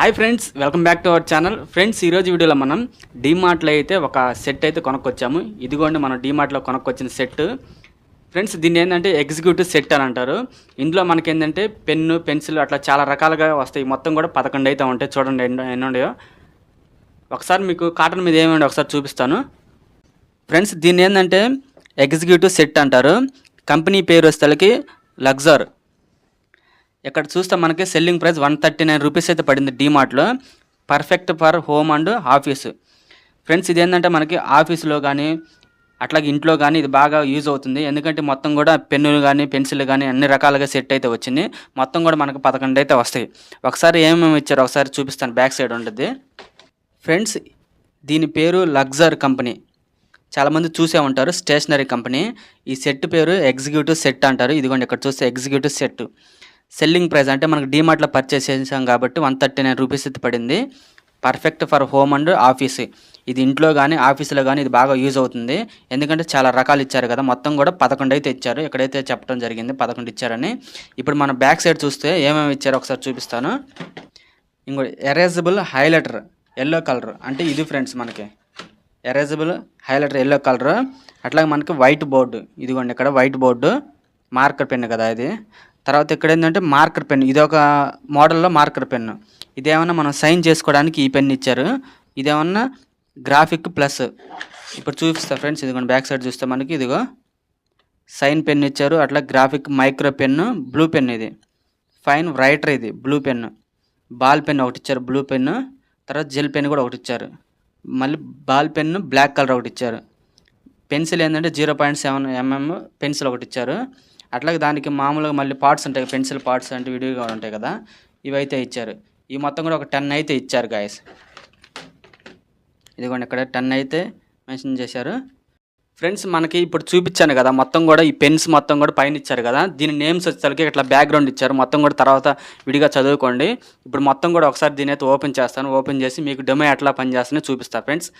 Hi friends, welcome back to our channel. Friends, ఈరోజు వీడియోలో మనం డీమార్ట్లో అయితే ఒక సెట్ అయితే కొనుక్కొచ్చాము. ఇదిగోండి మనం డీమార్ట్లో కొనుక్కొచ్చిన సెట్. ఫ్రెండ్స్, దీన్ని ఏంటంటే ఎగ్జిక్యూటివ్ సెట్ అని అంటారు. ఇందులో మనకి ఏంటంటే పెన్ను, పెన్సిల్ అట్లా చాలా రకాలుగా వస్తాయి. మొత్తం కూడా 11 అయితే ఉంటాయి. చూడండి ఎన్ని ఉన్నాయో. ఒకసారి మీకు కాటన్ మీద ఏమైనా ఒకసారి చూపిస్తాను. ఫ్రెండ్స్, దీన్ని ఏంటంటే ఎగ్జిక్యూటివ్ సెట్ అంటారు. కంపెనీ పేరు వచ్చేసరికి లగ్జర్. ఇక్కడ చూస్తే మనకి సెల్లింగ్ ప్రైస్ 139 రూపీస్ అయితే పడింది డీమార్ట్లో. Perfect for home and office. Friends, ఇది ఏంటంటే మనకి ఆఫీసులో కానీ అట్లాగే ఇంట్లో కానీ ఇది బాగా యూజ్ అవుతుంది. ఎందుకంటే మొత్తం కూడా పెన్నులు కానీ పెన్సిల్ కానీ అన్ని రకాలుగా సెట్ అయితే వచ్చింది. మొత్తం కూడా మనకు 11 అయితే వస్తాయి. ఒకసారి ఏమేమి ఇచ్చారో ఒకసారి చూపిస్తాను. బ్యాక్ సైడ్ ఉంటుంది. ఫ్రెండ్స్, దీని పేరు లగ్జర్ కంపెనీ. చాలామంది చూసే ఉంటారు. Stationery company. ఈ సెట్ పేరు ఎగ్జిక్యూటివ్ సెట్ అంటారు. ఇదిగోండి ఇక్కడ చూస్తే ఎగ్జిక్యూటివ్ సెట్. సెల్లింగ్ ప్రైస్ అంటే మనకు డీమార్ట్లో పర్చేస్ చేసాం కాబట్టి 139 రూపీస్ అయితే పడింది. Perfect for home and office. ఇది ఇంట్లో కానీ ఆఫీసులో కానీ ఇది బాగా యూజ్ అవుతుంది. ఎందుకంటే చాలా రకాలు ఇచ్చారు కదా. మొత్తం కూడా 11 అయితే ఇచ్చారు. ఎక్కడైతే చెప్పడం జరిగింది 11 ఇచ్చారని. ఇప్పుడు మన బ్యాక్ సైడ్ చూస్తే ఏమేమి ఇచ్చారో ఒకసారి చూపిస్తాను. ఇంకోటి ఎరేజబుల్ హైలైటర్ ఎల్లో కలర్. అంటే ఇది ఫ్రెండ్స్ మనకి ఎరేజబుల్ హైలైటర్ ఎల్లో కలర్. అట్లాగే మనకి వైట్ బోర్డు. ఇదిగోండి ఇక్కడ వైట్ బోర్డు. మార్కర్ పెన్ కదా ఇది. తర్వాత ఇక్కడ ఏంటంటే మార్కర్ పెన్. ఇది ఒక మోడల్లో మార్కర్ పెన్ను. ఇదేమన్నా మనం సైన్ చేసుకోవడానికి ఈ పెన్ ఇచ్చారు. ఇదేమన్నా గ్రాఫిక్ ప్లస్. ఇప్పుడు చూపిస్తా ఫ్రెండ్స్. ఇదిగోండి బ్యాక్ సైడ్ చూస్తే మనకి ఇదిగో సైన్ పెన్ ఇచ్చారు. అట్లా graphic micro pen blue pen. ఇది ఫైన్ రైటర్. ఇది బ్లూ పెన్ను. బాల్ పెన్ ఒకటి ఇచ్చారు బ్లూ పెన్ను. తర్వాత జెల్ పెన్ కూడా ఒకటి ఇచ్చారు. మళ్ళీ బాల్ పెన్ను బ్లాక్ కలర్ ఒకటి ఇచ్చారు. పెన్సిల్ ఏంటంటే 0.7 mm పెన్సిల్ ఒకటి ఇచ్చారు. అట్లాగే దానికి మామూలుగా మళ్ళీ పార్ట్స్ ఉంటాయి. పెన్సిల్ పార్ట్స్ అంటే విడిగా ఉంటాయి కదా. ఇవైతే ఇచ్చారు. ఈ మొత్తం కూడా ఒక 10 అయితే ఇచ్చారు గాయస్. ఇదిగోండి ఇక్కడ 10 అయితే మెన్షన్ చేశారు. ఫ్రెండ్స్, మనకి ఇప్పుడు చూపించాను కదా మొత్తం కూడా ఈ పెన్స్ మొత్తం కూడా పైన ఇచ్చారు కదా. దీని నేమ్స్ వచ్చేసరికి ఇట్లా బ్యాక్గ్రౌండ్ ఇచ్చారు. మొత్తం కూడా తర్వాత విడిగా చదువుకోండి. ఇప్పుడు మొత్తం కూడా ఒకసారి దీని అయితే ఓపెన్ చేస్తాను. ఓపెన్ చేసి మీకు డెమో ఎట్లా పనిచేస్తుందో చూపిస్తాను. ఫ్రెండ్స్,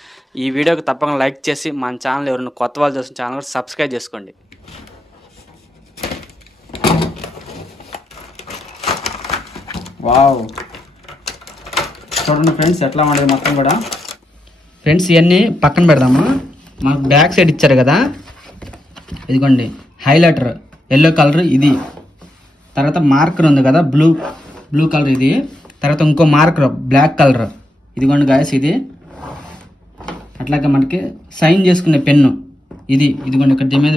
ఈ వీడియోకి తప్పకుండా లైక్ చేసి మన ఛానల్ ఎవరైనా కొత్త వాళ్ళు చూసిన ఛానల్ కూడా సబ్స్క్రైబ్ చేసుకోండి. వావ్, చూడండి ఫ్రెండ్స్ ఎట్లా ఉండదు మొత్తం కూడా. ఫ్రెండ్స్, ఇవన్నీ పక్కన పెడదాము. మనకు బ్యాక్ సైడ్ ఇచ్చారు కదా. ఇదిగోండి హైలైటర్ ఎల్లో కలర్ ఇది. తర్వాత మార్కర్ ఉంది కదా బ్లూ కలర్ ఇది. తర్వాత ఇంకో మార్కర్ బ్లాక్ కలర్. ఇదిగోండి గాయస్ ఇది. అట్లాగే మనకి సైన్ చేసుకునే పెన్ను ఇది. ఇదిగోండి ఇక్కడ దీని మీద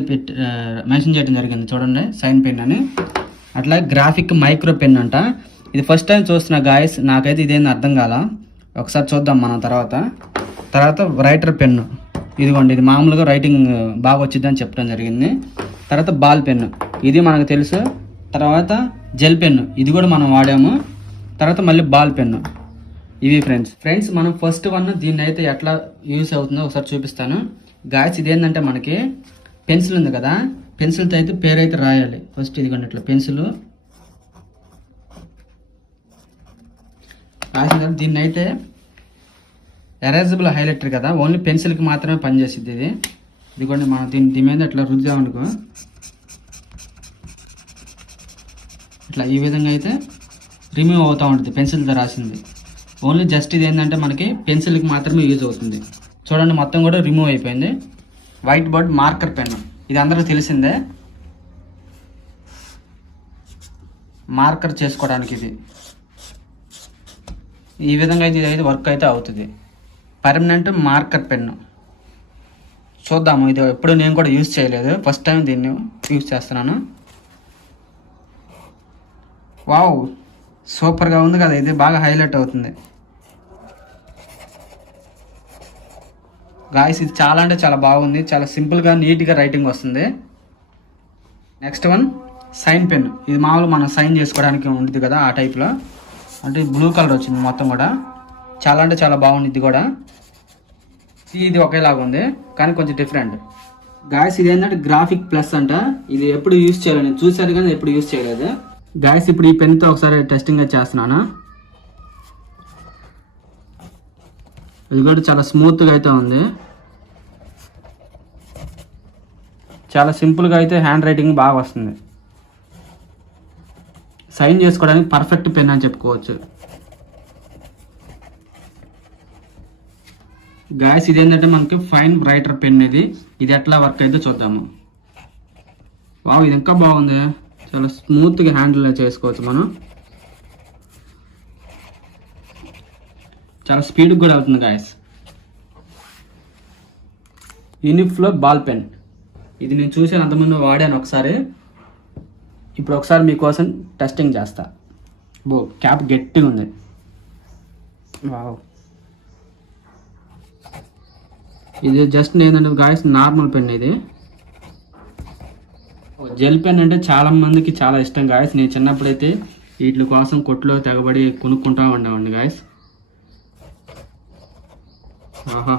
మెన్షన్ చేయడం జరిగింది. చూడండి సైన్ పెన్ అని. అట్లాగే గ్రాఫిక్ మైక్రో పెన్ అంట. ఇది ఫస్ట్ టైం చూస్తున్నా గాయస్. నాకైతే ఇదేంది అర్థం కాల. ఒకసారి చూద్దాం మనం తర్వాత రైటర్ పెన్ను. ఇదిగోండి ఇది మామూలుగా రైటింగ్ బాగా వచ్చిందని చెప్పడం జరిగింది. తర్వాత బాల్ పెన్ను ఇది మనకు తెలుసు. తర్వాత జెల్ పెన్ను ఇది కూడా మనం వాడాము. తర్వాత మళ్ళీ బాల్ పెన్ను. ఇవి ఫ్రెండ్స్ మనం ఫస్ట్ వన్ దీన్ని అయితే ఎట్లా యూస్ అవుతుందో ఒకసారి చూపిస్తాను గాయస్. ఇదేంటంటే మనకి పెన్సిల్ ఉంది కదా. పెన్సిల్తో అయితే పేరు అయితే రాయాలి ఫస్ట్. ఇదిగోండి ఇట్లా పెన్సిల్ రాసిన తర్వాత దీన్ని అయితే ఎరేజబుల్ హైలైటర్ కదా. ఓన్లీ పెన్సిల్కి మాత్రమే పనిచేస్తుంది ఇది. ఇదిగోండి మనం దీని మీద ఇట్లా రుద్దామనుకో ఇట్లా ఈ విధంగా అయితే రిమూవ్ అవుతూ ఉంటుంది పెన్సిల్తో రాసింది. ఓన్లీ జస్ట్ ఇది ఏంటంటే మనకి పెన్సిల్కి మాత్రమే యూజ్ అవుతుంది. చూడండి మొత్తం కూడా రిమూవ్ అయిపోయింది. వైట్ బోర్డ్ మార్కర్ పెన్ ఇది అందరికీ తెలిసిందే. మార్కర్ చేసుకోవడానికి ఇది ఈ విధంగా అయితే ఇదైతే వర్క్ అయితే అవుతుంది. పర్మనెంట్ మార్కర్ పెన్ను చూద్దాము. ఇది ఎప్పుడు నేను కూడా యూజ్ చేయలేదు. ఫస్ట్ టైం దీన్ని యూజ్ చేస్తున్నాను. వావ్, సూపర్గా ఉంది కదా. ఇది బాగా హైలైట్ అవుతుంది గాయస్. ఇది చాలా అంటే చాలా బాగుంది. చాలా సింపుల్గా నీట్గా రైటింగ్ వస్తుంది. Next one sine pen. ఇది మామూలు మనం సైన్ చేసుకోవడానికి ఉంటుంది కదా ఆ టైప్లో. అంటే బ్లూ కలర్ వచ్చింది మొత్తం కూడా. చాలా అంటే చాలా బాగుంది ఇది కూడా. ఇది ఒకేలాగా ఉంది కానీ కొంచెం డిఫరెంట్ గాయస్. ఇది ఏంటంటే గ్రాఫిక్ ప్లస్ అంట. ఇది ఎప్పుడు యూజ్ చేయలేదు, నేను చూసాను కానీ ఎప్పుడు యూజ్ చేయలేదు గాయస్. ఇప్పుడు ఈ పెన్తో ఒకసారి టెస్టింగ్ చేస్తున్నాను. ఇది కూడా చాలా స్మూత్గా అయితే ఉంది. చాలా సింపుల్గా అయితే హ్యాండ్ రైటింగ్ బాగా వస్తుంది. సైన్ చేసుకోవడానికి పర్ఫెక్ట్ పెన్ అని చెప్పుకోవచ్చు. గాయస్ ఇది ఏంటంటే మనకి ఫైన్ రైటర్ పెన్ ఇది ఎట్లా వర్క్ అయితే చూద్దాము. వావ్, ఇది ఇంకా బాగుంది. చాలా స్మూత్గా హ్యాండిల్ చేసుకోవచ్చు మనం. చాలా స్పీడ్గా కూడా అవుతుంది గాయస్. యూనిఫ్లో బాల్ పెన్ ఇది నేను చూసాను, అంతకుముందు వాడాను ఒకసారి. ఇప్పుడు ఒకసారి మీకోసం టెస్టింగ్ చేస్తా. క్యాప్ గట్టిగా ఉంది. వావ్, ఇది జస్ట్ ఏంటంటే గాయస్ నార్మల్ పెన్. ఇది జెల్ పెన్ అంటే చాలా మందికి చాలా ఇష్టం గాయస్. నేను చిన్నప్పుడైతే వీటి కోసం కొట్లో తెగబడి కొనుక్కుంటా ఉండేవాడిని గాయస్. ఆహా,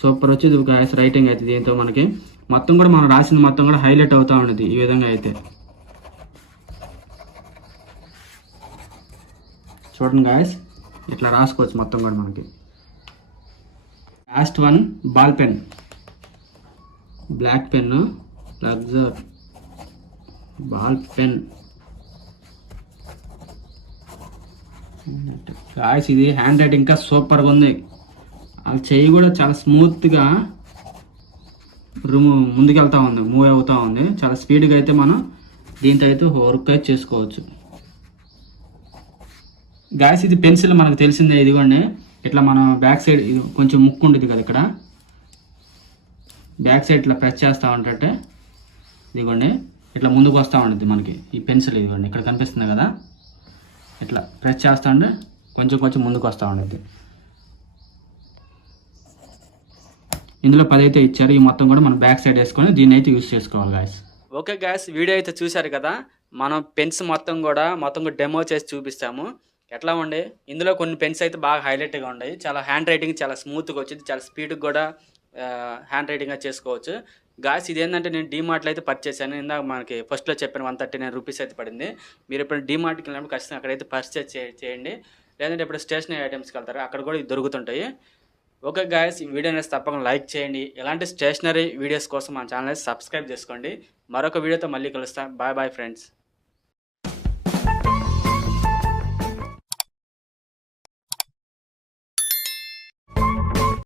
సూపర్ వచ్చేది గాయస్ రైటింగ్ అయితే. దీంతో మనకి మొత్తం కూడా మనం రాసింది మొత్తం కూడా హైలైట్ అవుతూ ఉండేది ఈ విధంగా అయితే. చూడండి గాయస్, ఇట్లా రాసుకోవచ్చు మొత్తం కూడా మనకి. Last one ball pen, black pen, Luxor ball pen guys. ఇది హ్యాండ్ రైటింగ్ ఇంకా సూపర్గా ఉంది. ఆ చెయ్యి కూడా చాలా స్మూత్గా ముందుకెళ్తా ఉంది, మూవ్ అవుతూ ఉంది. చాలా స్పీడ్గా అయితే మనం దీంతో అయితే వర్క్ అయితే చేసుకోవచ్చు గాయస్. ఇది పెన్సిల్ మనకు తెలిసిందే. ఇదిగోండి ఇట్లా మనం బ్యాక్ సైడ్ ఇది కొంచెం ముక్కు ఉంటుంది కదా, ఇక్కడ బ్యాక్ సైడ్ ఇట్లా ప్రెస్ చేస్తూ ఉంటే ఇదిగోండి ఇట్లా ముందుకు వస్తూ ఉంటుంది మనకి ఈ పెన్సిల్. ఇదిగోండి ఇక్కడ కనిపిస్తుంది కదా, ఇట్లా ప్రెస్ చేస్తూ ఉంటే కొంచెం కొంచెం ముందుకు వస్తూ ఉంటుంది. ఇందులో 10 అయితే ఇచ్చారు. ఈ మొత్తం కూడా మనం బ్యాక్ సైడ్ వేసుకొని దీన్ని అయితే యూజ్ చేసుకోవాలి గాయస్. ఓకే గాయస్, వీడియో అయితే చూశారు కదా. మనం పెన్స్ మొత్తం కూడా డెమో చేసి చూపిస్తాము ఎట్లా ఉండే. ఇందులో కొన్ని పెన్స్ అయితే బాగా హైలైట్గా ఉన్నాయి. చాలా హ్యాండ్ రైటింగ్ చాలా స్మూత్గా వచ్చింది. చాలా స్పీడ్గా కూడా హ్యాండ్ రైటింగ్గా చేసుకోవచ్చు గాయస్. ఇది ఏంటంటే నేను డీమార్ట్లో అయితే పర్చేస్ చేశాను. ఇందాక మనకి ఫస్ట్లో చెప్పాను 139 రూపీస్ అయితే పడింది. మీరు ఎప్పుడు డీమార్ట్కి వెళ్ళినప్పుడు ఖచ్చితంగా అక్కడైతే పర్చేస్ చేయండి. లేదంటే ఇప్పుడు స్టేషనరీ ఐటమ్స్కి వెళ్తారు, అక్కడ కూడా ఇవి దొరుకుతుంటాయి. ఓకే గాయస్, ఈ వీడియో అనేది తప్పకుండా లైక్ చేయండి. ఇలాంటి స్టేషనరీ వీడియోస్ కోసం మన ఛానల్ సబ్స్క్రైబ్ చేసుకోండి. మరొక వీడియోతో మళ్ళీ కలుస్తాం. Bye bye friends.